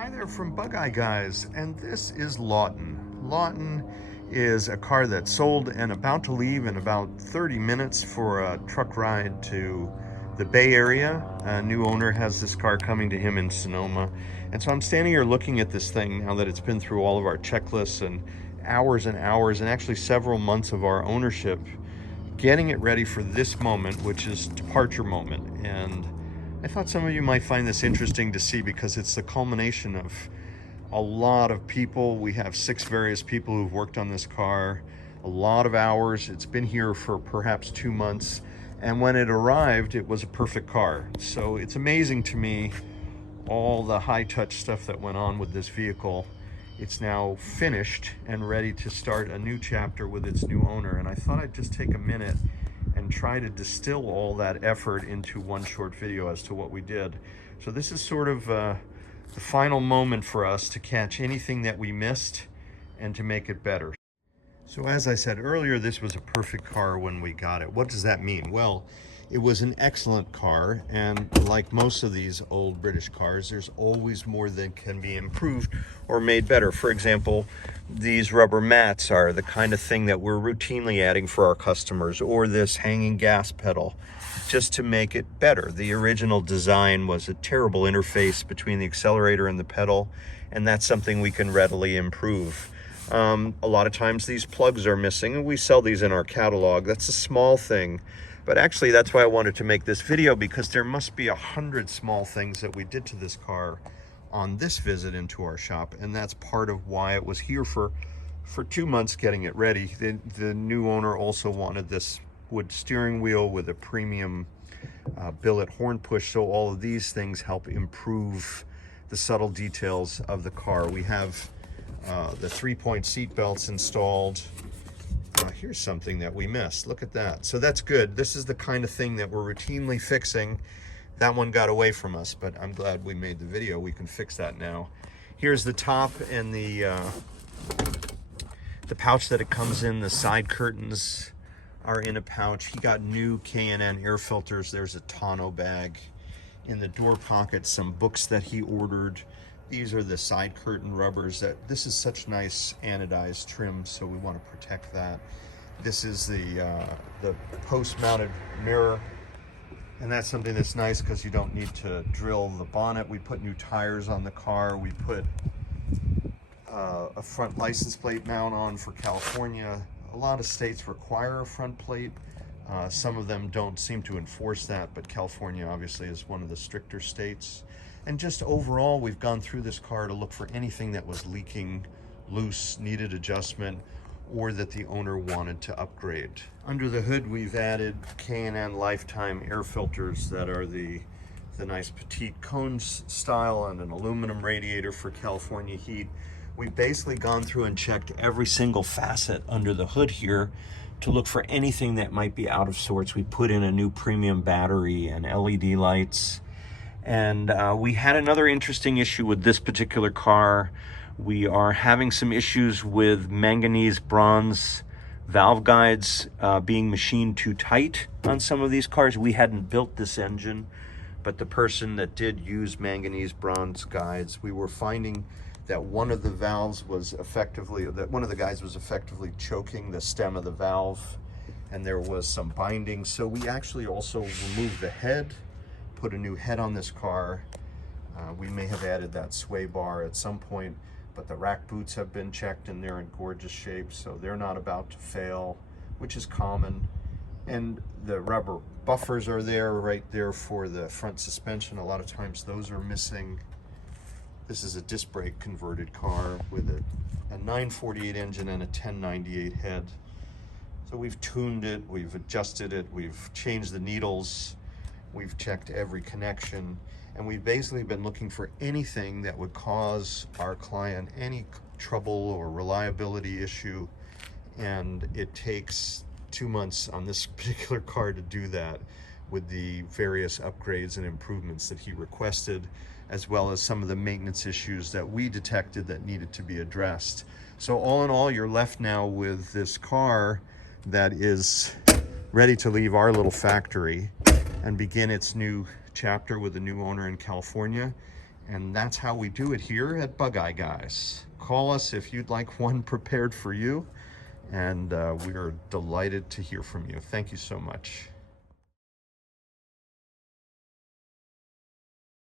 Hi there from Bugeye Guys, and this is Lawton. Lawton is a car that's sold and about to leave in about 30 minutes for a truck ride to the Bay Area. A new owner has this car coming to him in Sonoma. And so I'm standing here looking at this thing now that it's been through all of our checklists and hours and actually several months of our ownership, getting it ready for this moment, which is departure moment. And I thought some of you might find this interesting to see because it's the culmination of a lot of people. We have 6 various people who've worked on this car, a lot of hours. It's been here for perhaps 2 months. And when it arrived, it was a perfect car. So it's amazing to me all the high touch stuff that went on with this vehicle. It's now finished and ready to start a new chapter with its new owner. And I thought I'd just take a minute and try to distill all that effort into one short video as to what we did. So this is sort of the final moment for us to catch anything that we missed and to make it better. So as I said earlier, this was a perfect car when we got it. What does that mean? Well, it was an excellent car, and like most of these old British cars, there's always more that can be improved or made better. For example, these rubber mats are the kind of thing that we're routinely adding for our customers, or this hanging gas pedal, just to make it better. The original design was a terrible interface between the accelerator and the pedal, and that's something we can readily improve. A lot of times these plugs are missing, and we sell these in our catalog. That's a small thing. But actually, that's why I wanted to make this video, because there must be 100 small things that we did to this car on this visit into our shop, and that's part of why it was here for 2 months getting it ready. The new owner also wanted this wood steering wheel with a premium billet horn push, so all of these things help improve the subtle details of the car. We have the 3-point seat belts installed. Here's something that we missed. Look at that. So that's good. This is the kind of thing that we're routinely fixing. That one got away from us, but I'm glad we made the video. We can fix that now. Here's the top and the pouch that it comes in. The side curtains are in a pouch. He got new K&N air filters. There's a tonneau bag. In the door pocket, some books that he ordered. These are the side curtain rubbers. This is such nice anodized trim, so we want to protect that. This is the post-mounted mirror, and that's something that's nice because you don't need to drill the bonnet. We put new tires on the car. We put a front license plate mount on for California. A lot of states require a front plate. Some of them don't seem to enforce that, but California obviously is one of the stricter states. And just overall, we've gone through this car to look for anything that was leaking, loose, needed adjustment, or that the owner wanted to upgrade. Under the hood, we've added K&N lifetime air filters that are the nice petite cone style, and an aluminum radiator for California heat. We've basically gone through and checked every single facet under the hood here to look for anything that might be out of sorts. We put in a new premium battery and LED lights. And we had another interesting issue with this particular car. We are having some issues with manganese bronze valve guides being machined too tight on some of these cars. We hadn't built this engine, but the person that did use manganese bronze guides, we were finding that one of the guides was effectively choking the stem of the valve, and there was some binding. So we actually also removed the head, put a new head on this car. We may have added that sway bar at some point, but the rack boots have been checked and they're in gorgeous shape, so they're not about to fail, which is common. And the rubber buffers are there, right there for the front suspension. A lot of times those are missing. This is a disc brake converted car with a 948 engine and a 1098 head. So we've tuned it, we've adjusted it, we've changed the needles, we've checked every connection, and we've basically been looking for anything that would cause our client any trouble or reliability issue. And it takes 2 months on this particular car to do that, with the various upgrades and improvements that he requested, as well as some of the maintenance issues that we detected that needed to be addressed. So all in all, you're left now with this car that is ready to leave our little factory and begin its new chapter with a new owner in California. And that's how we do it here at Bugeye, guys. Call us if you'd like one prepared for you, and we are delighted to hear from you. Thank you so much.